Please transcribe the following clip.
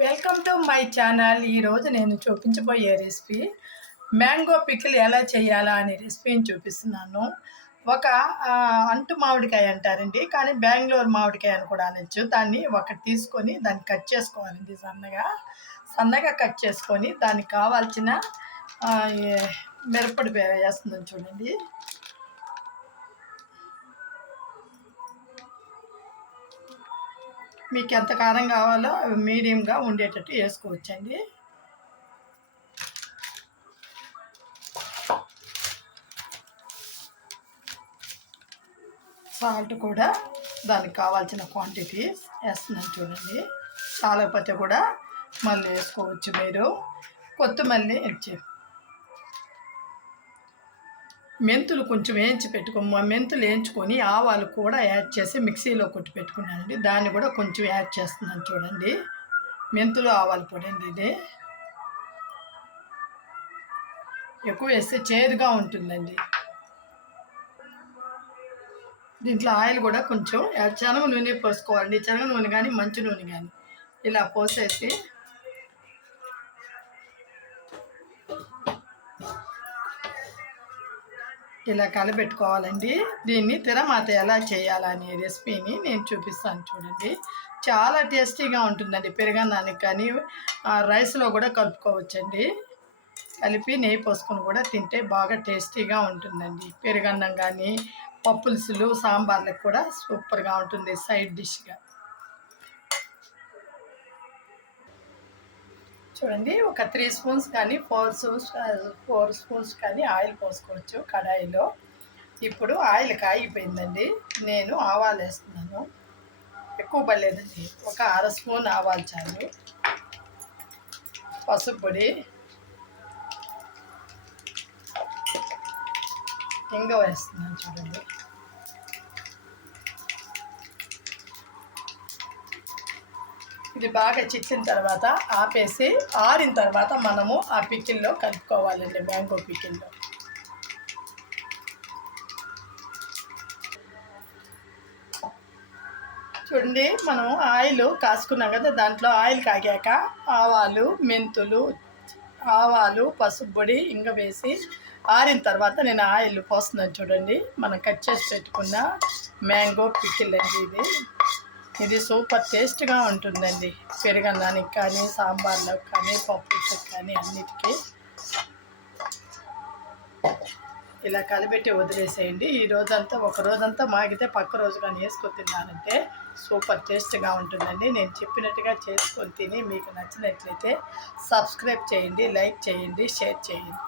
Welcome to my channel. ఈరోజు నేను చూపించబోయే రెసిపీ మ్యాంగో పికిల్ ఎలా చేయాలా అనే రెసిపీని చూపిస్తున్నాను. ఒక అంటు మామిడికాయ అంటారండి, కానీ బెంగళూరు మామిడికాయ అని కూడా అనొచ్చు. దాన్ని ఒకటి తీసుకొని దాన్ని కట్ చేసుకోవాలండి, సన్నగా సన్నగా కట్ చేసుకొని దానికి కావాల్సిన మిరప్పొడి వేస్తున్నాను చూడండి. మీకు ఎంత కారం కావాలో మీడియంగా ఉండేటట్టు వేసుకోవచ్చండి. సాల్ట్ కూడా దానికి కావాల్సిన క్వాంటిటీ వేస్తున్నాను చూడండి. చాలకపోతే కూడా మళ్ళీ వేసుకోవచ్చు మీరు. కొత్తిమల్లి మెంతులు కొంచెం వేయించి మెంతులు వేయించుకొని ఆవాలు కూడా యాడ్ చేసి మిక్సీలో కొట్టి పెట్టుకున్నానండి. దాన్ని కూడా కొంచెం యాడ్ చేస్తున్నాను చూడండి. మెంతులు ఆవాలు పొడి అండి ఇది. ఎక్కువ వేస్తే చేదుగా ఉంటుందండి. దీంట్లో ఆయిల్ కూడా కొంచెం శనగ నూనె పోసుకోవాలండి. శనగ నూనె కానీ మంచి నూనె కానీ ఇలా పోసేసి ఇలా కలబెట్టుకోవాలండి. దీన్ని తిరమాత ఎలా చేయాలనే రెసిపీని నేను చూపిస్తాను చూడండి. చాలా టేస్టీగా ఉంటుందండి. పెరుగన్నానికి కానీ రైస్లో కూడా కలుపుకోవచ్చండి. కలిపి నెయ్యి పోసుకొని కూడా తింటే బాగా టేస్టీగా ఉంటుందండి. పెరుగన్నం కానీ పప్పులుసులు సాంబార్లకు కూడా సూపర్గా ఉంటుంది సైడ్ డిష్గా. చూడండి, ఒక 3 స్పూన్స్ కానీ 4 స్పూన్స్ కానీ ఆయిల్ పోసుకోవచ్చు కడాయిలో. ఇప్పుడు ఆయిల్ కాగిపోయిందండి. నేను ఆవాలు వేస్తున్నాను. ఎక్కువ పడలేదండి, ఒక 1/2 స్పూన్ ఆవాలు చాలు. పసుపు పొడి, ఇంగ వేస్తున్నాను చూడండి. ఇది బాగా చిట్లిన తర్వాత ఆపేసి ఆరిన తర్వాత మనము ఆ పికిల్లో కలుపుకోవాలండి. మ్యాంగో పికిల్లో చూడండి, మనం ఆయిల్ కాసుకున్నాం కదా, దాంట్లో ఆయిల్ కాగాక ఆవాలు పసుపు పొడి ఇంగ వేసి ఆరిన తర్వాత నేను ఆయిల్ పోస్తున్నాను చూడండి. మనం కట్ చేసి పెట్టుకున్న మ్యాంగో పికిల్ అండి ఇది సూపర్ టేస్ట్గా ఉంటుందండి. పెరుగన్నానికి కానీ సాంబార్లకు కానీ పప్పులకు కానీ అన్నిటికీ ఇలా కలిపెట్టి వదిలేసేయండి. ఈ రోజంతా ఒక రోజంతా మాగితే పక్క రోజు కానీ వేసుకొని తిన్నారంటే సూపర్ టేస్ట్గా ఉంటుందండి. నేను చెప్పినట్టుగా చేసుకొని తిని మీకు నచ్చినట్లయితే సబ్స్క్రైబ్ చేయండి, లైక్ చేయండి, షేర్ చేయండి.